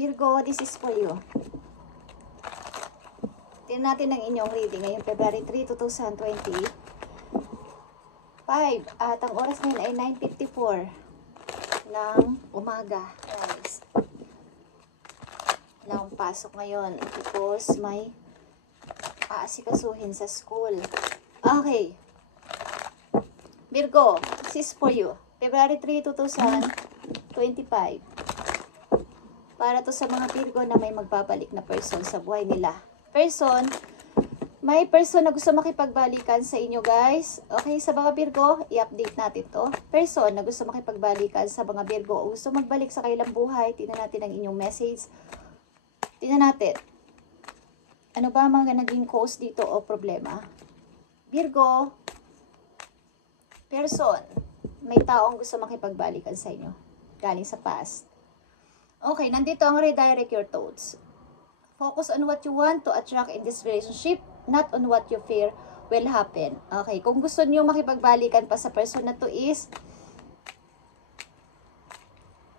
Virgo, this is for you. Tingnan natin ang inyong reading ngayong February 3, 2025. At ang oras ngayon ay 9:54 ng umaga, guys. Wala akong pasok ngayon because may aasikasuhin sa school. Okay. Virgo, this is for you. February 3, 2025. Para to sa mga Virgo na may magbabalik na person sa buhay nila. May person na gusto makipagbalikan sa inyo, guys. Okay, sa mga Virgo, i-update natin to. Person na gusto makipagbalikan sa mga Virgo o gusto magbalik sa kailang buhay. Tingnan natin ang inyong message. Tingnan natin. Ano ba mga naging cause dito o problema? Virgo, person, may taong gusto makipagbalikan sa inyo. Galing sa past. Okay, nandito ang redirect your thoughts. Focus on what you want to attract in this relationship, not on what you fear will happen. Okay, kung gusto niyo makipagbalikan pa sa person na to is,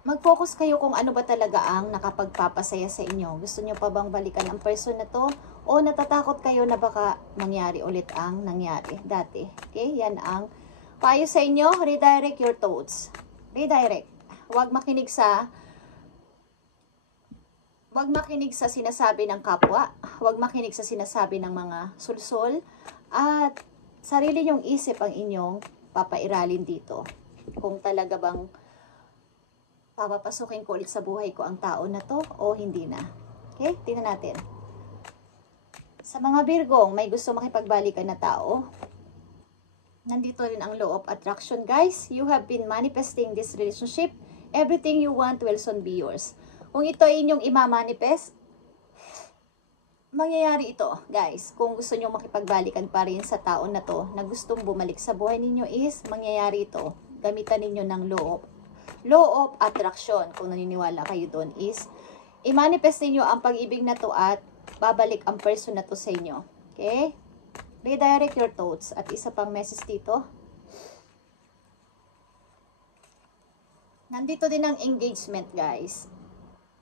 mag-focus kayo kung ano ba talaga ang nakapagpapasaya sa inyo. Gusto niyo pa bang balikan ang person na to? O natatakot kayo na baka mangyari ulit ang nangyari dati? Okay, yan ang payo sa inyo. Redirect your thoughts. Redirect. Huwag makinig sa sinasabi ng kapwa. Huwag makinig sa sinasabi ng mga sulsol. At sarili nyong isip ang inyong papairalin dito. Kung talaga bang papapasukin ko ulit sa buhay ko ang tao na to o hindi na. Okay? Tingnan natin. Sa mga Virgong may gusto makipagbalikan na tao, nandito rin ang law of attraction, guys. You have been manifesting this relationship. Everything you want will soon be yours. Kung ito ay inyong imamanifest, mangyayari ito, guys. Kung gusto nyo makipagbalikan pa rin sa tao na to na gustong bumalik sa buhay ninyo is, mangyayari ito. Gamitan ninyo ng law of attraction. Kung naniniwala kayo doon is, i-manifest ninyo ang pag-ibig na to at babalik ang person na to sa inyo. Okay? Redirect your thoughts. At isa pang message dito. Nandito din ang engagement, guys.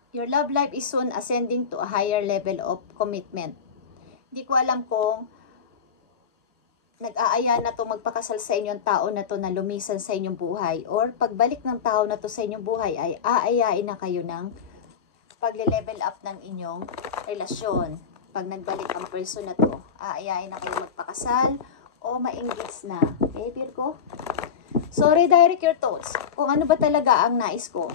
Your love life is soon ascending to a higher level of commitment. Hindi ko alam kung nag-aaya na to magpakasal sa inyong tao na to na lumisan sa inyong buhay, or pagbalik ng tao na to sa inyong buhay ay aayain na kayo ng pagle-level up ng inyong relasyon. Pag nagbalik ang person na to, aayain na kayo magpakasal o ma-engage na. Okay, Virgo? So, redirect your thoughts. Kung ano ba talaga ang nais ko.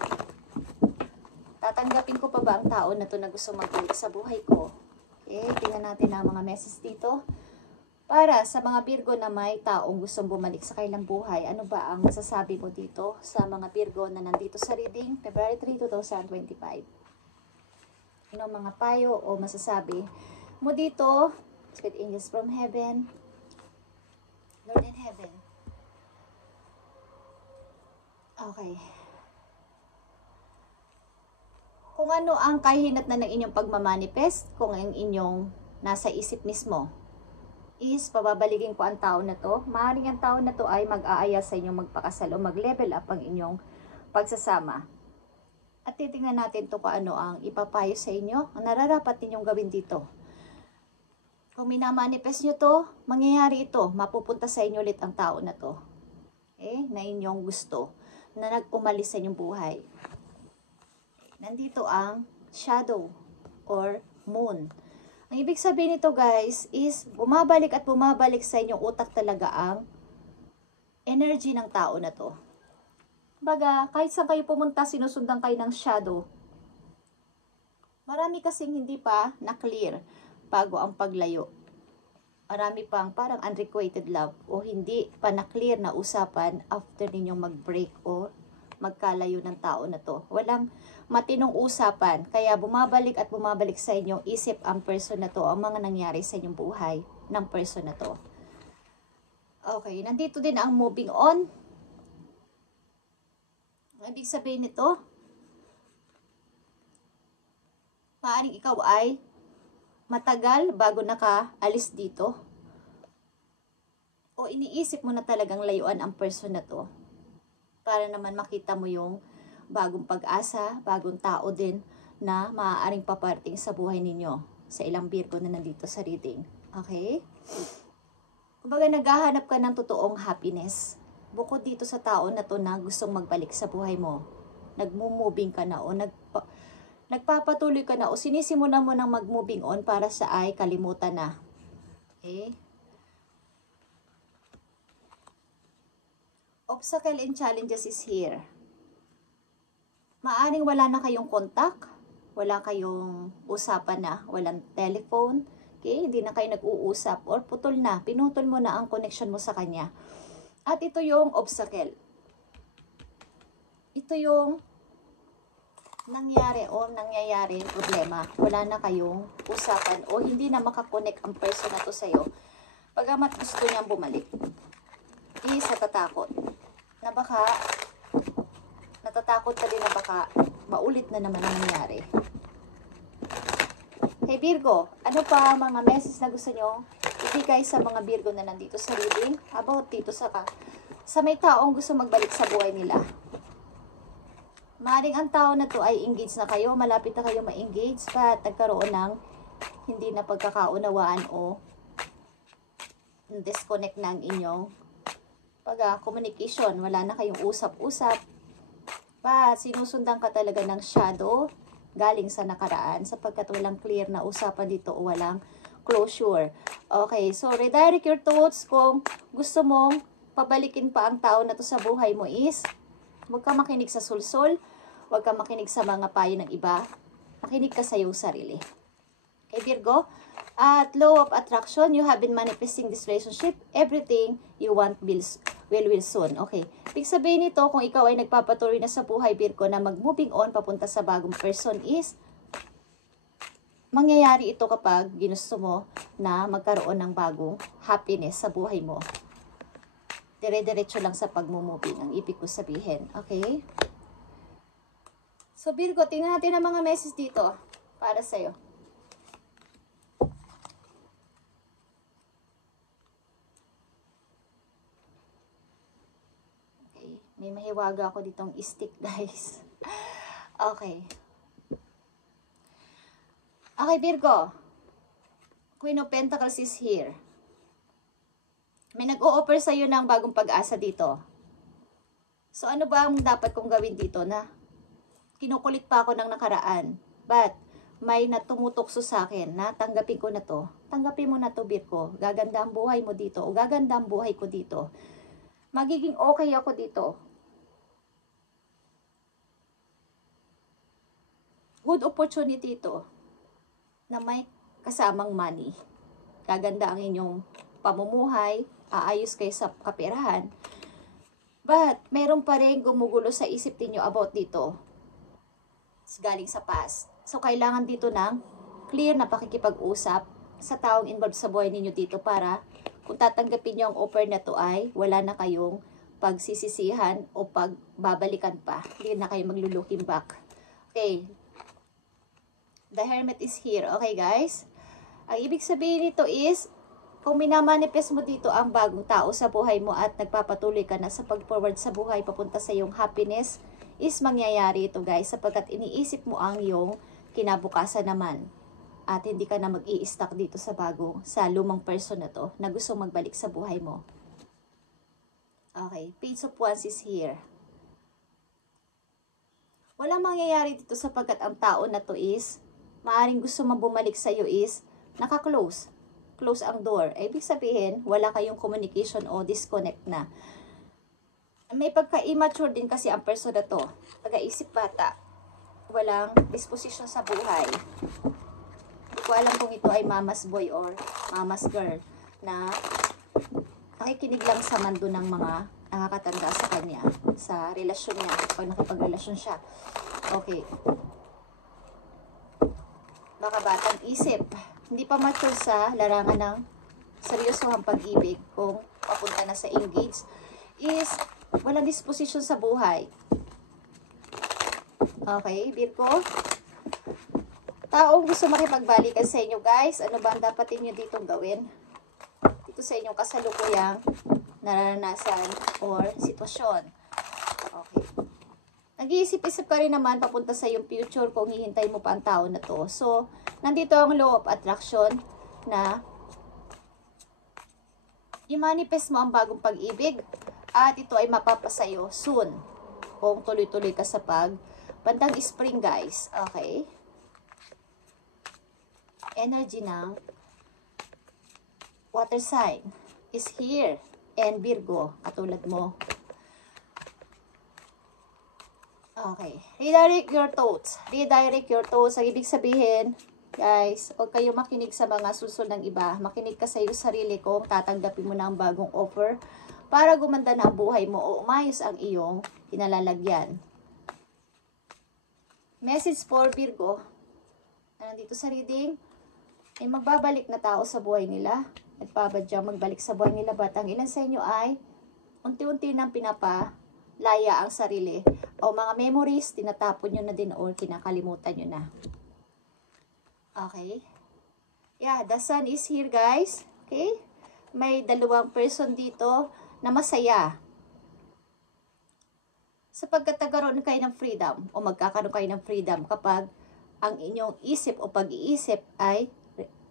Tatanggapin ko pa ba ang tao na to na gusto magbalik sa buhay ko? Okay, tingnan natin ang mga message dito. Para sa mga Virgo na may taong gustong bumalik sa kailang buhay, ano ba ang masasabi mo dito sa mga Virgo na nandito sa reading February 3, 2025? Ano mga payo o masasabi mo dito? Sweet angels from heaven, Lord in heaven. Okay. Kung ano ang kahinatnan ng inyong pagmamanifest, kung ang inyong nasa isip mismo is pababalikin ko ang tao na to, maaaring ang tao na to ay mag-aaya sa inyong magpakasal o mag-level up ang inyong pagsasama. At titingnan natin to kung ano ang ipapayo sa inyo, ang nararapat ninyong gawin dito. Kung minamanifest nyo to, mangyayari ito, mapupunta sa inyo ulit ang tao na to. Okay? Na inyong gusto, na nag-umalis sa inyong buhay. Nandito ang shadow or moon. Ang ibig sabihin nito, guys, is bumabalik at bumabalik sa inyong utak talaga ang energy ng tao na to. Baga, kahit saan kayo pumunta, sinusundan kayo ng shadow. Marami kasing hindi pa na-clear bago ang paglayo. Marami pang parang unrequited love o hindi pa na-clear na usapan after ninyong mag-break o magkalayo ng tao na to. Walang matinong usapan, kaya bumabalik at bumabalik sa inyong isip ang person na to, ang mga nangyari sa inyong buhay ng person na to. Okay, nandito din ang moving on. Ang ibig sabihin nito, maaaring ikaw ay matagal bago nakaalis dito, o iniisip mo na talagang layuan ang person na to, para naman makita mo yung bagong pag-asa, bagong tao din na maaaring paparating sa buhay ninyo sa ilang Virgo na nandito sa reading. Okay? Kumbaga naghahanap ka ng totoong happiness. Bukod dito sa tao na to na gustong magbalik sa buhay mo, nagmo-moving ka na o nagpapatuloy ka na o sinisimulan mo nang mag-moving on para sa ay kalimutan na. Okay? Obstacle and challenges is here. Maaring wala na kayong contact, wala kayong usapan na, walang telephone, okay? Hindi na kayo nag-uusap or putol na, pinutol mo na ang connection mo sa kanya. At ito yung obstacle. Ito yung nangyayari problema. Wala na kayong usapan o hindi na makakonect ang person na to sa'yo. Pagamat gusto niyang bumalik. Isa tatakot. Na baka natatakot ka din na baka maulit na naman ang nangyari. Hey Virgo, ano pa mga message na gusto nyo ibigay sa mga Virgo na nandito sa reading about dito sa may taong gusto magbalik sa buhay nila? Maring ang tao na to ay engaged na kayo, malapit na kayo ma-engage, but nagkaroon ng hindi na pagkakaunawaan o disconnect na ang inyong communication. Wala na kayong usap-usap. But sinusundan ka talaga ng shadow galing sa nakaraan sapagkat walang clear na usapan dito o walang closure. Okay, so redirect your thoughts kung gusto mong pabalikin pa ang tao na to sa buhay mo is huwag ka makinig sa sulsol, huwag ka makinig sa mga payo ng iba, makinig ka sa iyong sarili. Okay, Virgo? At law of attraction, you have been manifesting this relationship. Everything you want will soon. Okay. Ibig sabihin nito, kung ikaw ay nagpapatuloy na sa buhay, Virgo, na mag-moving on papunta sa bagong person is, mangyayari ito kapag ginusto mo na magkaroon ng bagong happiness sa buhay mo. Dire-diretso lang sa pag-moving, ang ibig ko sabihin. Okay? So, Virgo, tingnan natin ang mga message dito para sa'yo. May mahiwaga ako ditong stick, guys. Okay. Okay, Virgo. Queen of Pentacles is here. May nag-o-offer sa'yo ng bagong pag-asa dito. So, ano ba ang dapat kong gawin dito na kinukulit pa ako ng nakaraan? But, may natumutukso sa akin na tanggapin ko na to. Tanggapin mo na to, Virgo. Gaganda ang buhay mo dito o gaganda ang buhay ko dito. Magiging okay ako dito. Good opportunity ito na may kasamang money. Gaganda ang inyong pamumuhay, aayos kayo sa kaperahan. But, meron pa rin gumugulo sa isip niyo about dito. Galing sa past. So, kailangan dito ng clear na pakikipag-usap sa taong involved sa buhay ninyo dito para kung tatanggapin niyo ang offer na to ay wala na kayong pagsisisihan o pagbabalikan pa. Hindi na kayo maglulooking back. Okay. The Hermit is here. Okay, guys? Ang ibig sabihin nito is, kung minamanifest mo dito ang bagong tao sa buhay mo at nagpapatuloy ka na sa pag-forward sa buhay papunta sa iyong happiness, is mangyayari ito, guys, sapagkat iniisip mo ang iyong kinabukasan naman. At hindi ka na mag-i-stuck dito sa lumang person na to na gusto magbalik sa buhay mo. Okay, Page of Wands is here. Walang mangyayari dito sapagkat ang tao na to is, maaring gusto mong bumalik sa iyo is, naka-close. Close ang door. Ibig sabihin, wala kayong communication o disconnect na. May pagka-immature din kasi ang person na to. Pag-iisip bata. Walang disposition sa buhay. Hindi ko alam kung ito ay mama's boy or mama's girl na nakikinig lang sa mando ng mga nakakatanda sa kanya, sa relasyon niya, pag nakipagrelasyon siya. Okay. Baka batang isip, hindi pa mature sa larangan ng seryosohang pag-ibig kung papunta na sa engage, is walang disposition sa buhay. Okay, Virgo? Taong gusto makipagbalikan sa inyo, guys, ano ba ang dapat inyo ditong gawin? Dito sa inyong kasalukuyang naranasan or sitwasyon. Okay. Nag-iisip-isip ka rin naman papunta sa yung future kung hihintay mo pa ang tao na to. So, nandito ang law of attraction na i-manifest mo ang bagong pag-ibig at ito ay mapapasayo soon kung tuloy-tuloy ka sa bandang spring, guys. Okay? Energy ng water sign is here and Virgo, katulad mo. Okay. Redirect your thoughts. Redirect your thoughts. Ang ibig sabihin, guys, huwag kayo makinig sa mga susunod ng iba. Makinig ka sa iyo sarili kung tatanggapin mo na ang bagong offer para gumanda na ang buhay mo o umayos ang iyong kinalalagyan. Message for Virgo. Nandito sa reading, ay magbabalik na tao sa buhay nila. Nagpabadyang magbalik sa buhay nila. But ang ilan sa inyo ay unti-unti nang pinapalaya ang sarili. O mga memories, tinatapon nyo na din or kinakalimutan nyo na. Okay? Yeah, the sun is here, guys. Okay? May dalawang person dito na masaya. Sapagkat nagkaroon kayo ng freedom o magkakaroon kayo ng freedom kapag ang inyong isip o pag-iisip ay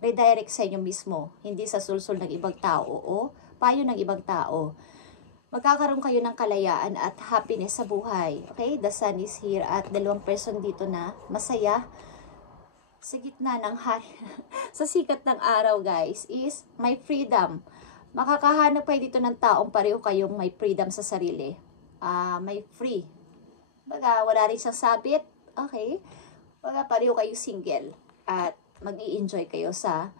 redirect sa inyo mismo. Hindi sa sulsul ng ibang tao o payo ng ibang tao. Magkakaroon kayo ng kalayaan at happiness sa buhay. Okay? The sun is here at dalawang person dito na masaya sa gitna ng sa sikat ng araw, guys, is may freedom. Makakahanap kayo dito ng taong pareho kayong may freedom sa sarili. May free. Baga, wala rin siyang sabit. Okay? Baga, pareho kayo single. At mag-i-enjoy kayo sa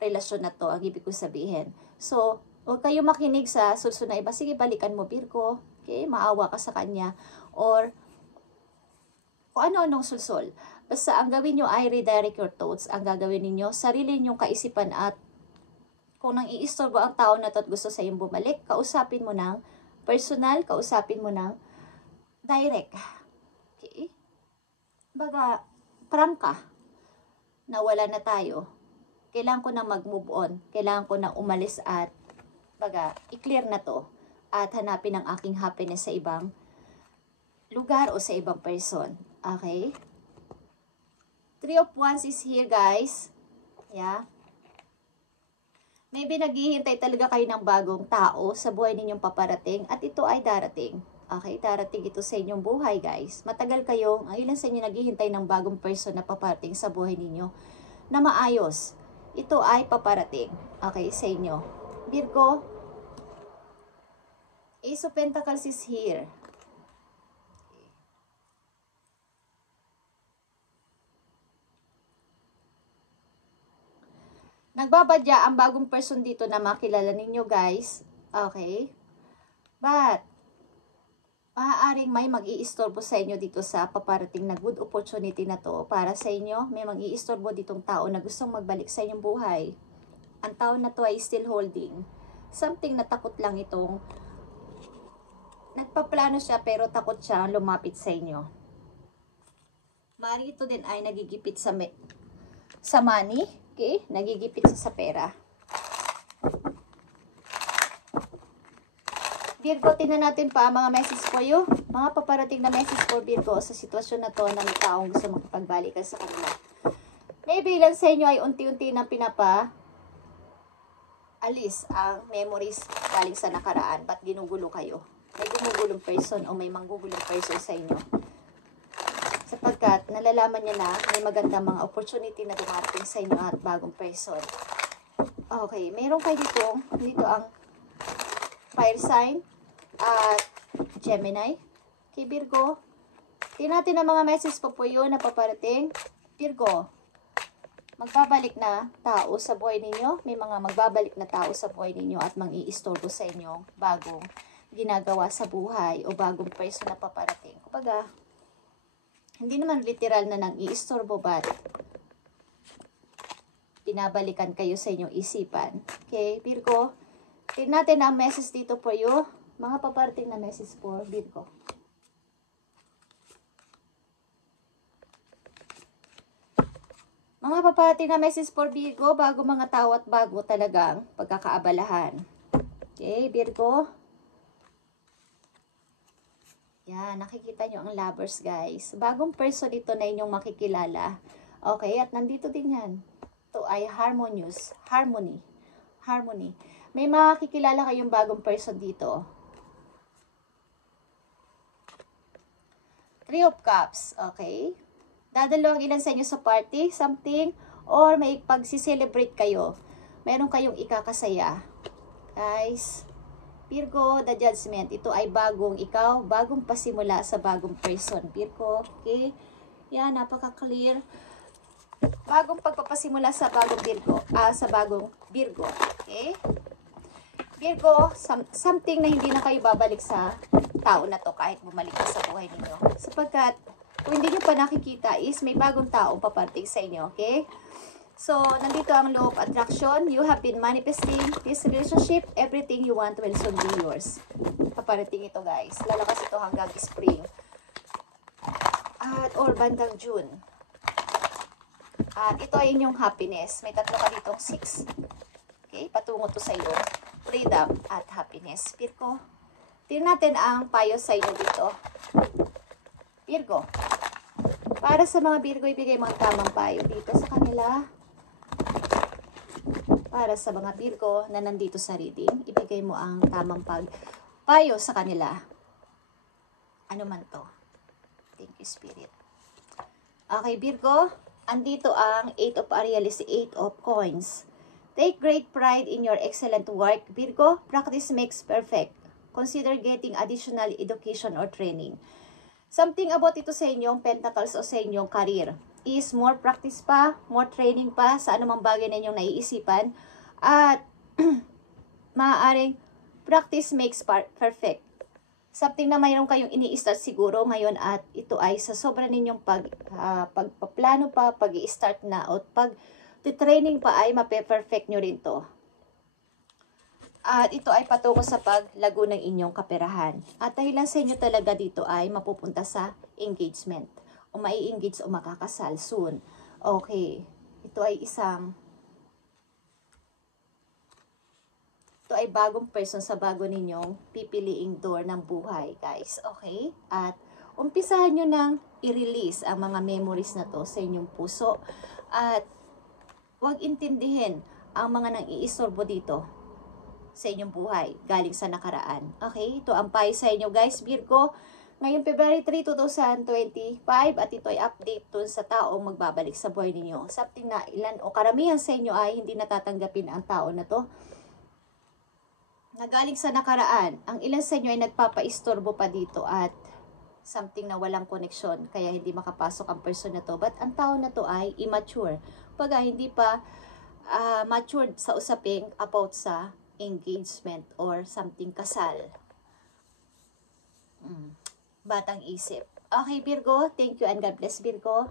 relasyon na to, ang ibig ko sabihin. So, huwag kayo makinig sa susunod na iba. Sige, balikan mo, Virgo. Okay? Maawa ka sa kanya. Or, kung ano-anong sulsul. Basta ang gawin nyo ay redirect your thoughts. Ang gagawin ninyo, sarili nyong kaisipan at kung nang iistorbo ang tao na to at gusto sa iyong bumalik, kausapin mo ng personal, kausapin mo ng direct. Okay? Baga, prank ka. Nawala na tayo. Kailangan ko na mag-move on. Kailangan ko na umalis at baga, i-clear na to at hanapin ang aking happiness sa ibang lugar o sa ibang person. Okay? Three of Wands is here, guys. Yeah. Maybe naghihintay talaga kayo ng bagong tao sa buhay ninyong paparating at ito ay darating. Okay? Darating ito sa inyong buhay, guys. Matagal kayong, ang ilan sa inyo naghihintay ng bagong person na paparating sa buhay ninyo na maayos. Ito ay paparating. Okay? Sa inyo. Virgo, Ace of Pentacles is here. Nagbabadya ang bagong person dito na makilala ninyo, guys. Okay? But, maaaring may mag-iistorbo sa inyo dito sa paparating na good opportunity na to para sa inyo. May mag-iistorbo ditong tao na gustong magbalik sa inyong buhay. Ang tao na to ay still holding. Something na takot lang itong nagpaplano siya pero takot siya lumapit sa inyo. Maaaring ito din ay nagigipit sa money. Okay? Nagigipit sa pera. Virgo, tingnan natin pa mga message for you. Mga paparating na message for Virgo sa sitwasyon na to na may taong gusto makipagbalikan sa kanila. Maybe lang sa inyo ay unti-unti nang alis ang memories galing sa nakaraan. Ba't ginugulo kayo? May gumugulong person o may manggugulong person sa inyo. Sapagkat nalalaman niya na may magandang mga opportunity na dumating sa inyo at bagong person. Okay, meron kayo dito ang fire sign at Gemini. Okay, Virgo. Tingnan natin ang mga message po yun na paparating. Virgo, magbabalik na tao sa buhay ninyo. May mga magbabalik na tao sa buhay ninyo at mang-iistorbo sa inyo bagong ginagawa sa buhay o bagong person na paparating. Kumbaga, hindi naman literal na nang-iistorbo, but pinabalikan kayo sa inyong isipan. Okay, Virgo, tingnan natin ang message dito for you. Mga paparating na message for Virgo. Mga paparating na message for Virgo, bago mga tao at bago talagang pagkakaabalahan. Okay, Virgo. Yan, nakikita nyo ang lovers, guys. Bagong person ito na inyong makikilala. Okay, at nandito din yan. Ito ay harmonious. Harmony. Harmony. May makikilala kayong bagong person dito. Three of Cups. Okay. Dadalo ang ilan sa inyo sa party, something, or may pagsiselebrate kayo. Meron kayong ikakasaya. Guys, Virgo, the Judgment. Ito ay bagong ikaw, bagong pasimula sa bagong person. Virgo, okay? Yan, napaka-clear. Bagong pagpapasimula sa bagong Virgo. Sa bagong Virgo. Okay? Virgo, something na hindi na kayo babalik sa tao na to kahit bumalik na sa buhay ninyo. Sapagkat, kung hindi nyo pa nakikita is may bagong taong paparating sa inyo. Okay? So, nandito ang law of attraction. You have been manifesting this relationship. Everything you want will soon be yours. Paparating ito, guys. Lalakas ito hanggang spring. At or bandang June. At ito ay inyong happiness. May tatlo ka ditong 6. Okay? Patungo to sa iyo. Freedom at happiness. Virgo. Tingnan natin ang payo sa inyo dito. Virgo. Para sa mga Virgo, ibigay mga tamang payo dito sa kanila. Para sa mga Virgo na nandito sa reading, ibigay mo ang tamang payo sa kanila. Ano man to. Thank you, Spirit. Okay, Virgo. Andito ang 8 of Arialis, 8 of Coins. Take great pride in your excellent work, Virgo. Practice makes perfect. Consider getting additional education or training. Something about ito sa inyong pentacles o sa inyong career is more practice pa, more training pa sa anumang bagay na inyong naiisipan. At maaaring practice makes perfect. Something na mayroon kayong ini-start siguro ngayon at ito ay sa sobra ninyong pagpaplano pa, pag-i-start na o pag-training pa ay mape-perfect nyo rin to. At ito ay patungo sa paglago ng inyong kaperahan. At dahilan sa inyo talaga dito ay mapupunta sa engagement. O mai-engage o makakasal soon. Okay. Ito ay ito ay bagong person sa bago ninyong pipiliing door ng buhay, guys. Okay? At umpisahan nyo nang i-release ang mga memories na to sa inyong puso. At huwag intindihin ang mga nang-iistorbo dito sa inyong buhay, galing sa nakaraan. Okay? Ito ang payo sa inyo, guys, Virgo. Ngayong February 3, 2025, at ito ay update dun sa taong magbabalik sa buhay ninyo. Something na ilan o karamihan sa inyo ay hindi natatanggapin ang tao na to. Nagaling sa nakaraan, ang ilan sa inyo ay nagpapaistorbo pa dito at something na walang koneksyon, kaya hindi makapasok ang person na to. But ang tao na to ay immature. Pag hindi pa matured sa usaping about sa engagement or something kasal. Batang isip. Okay, Virgo. Thank you and God bless, Virgo.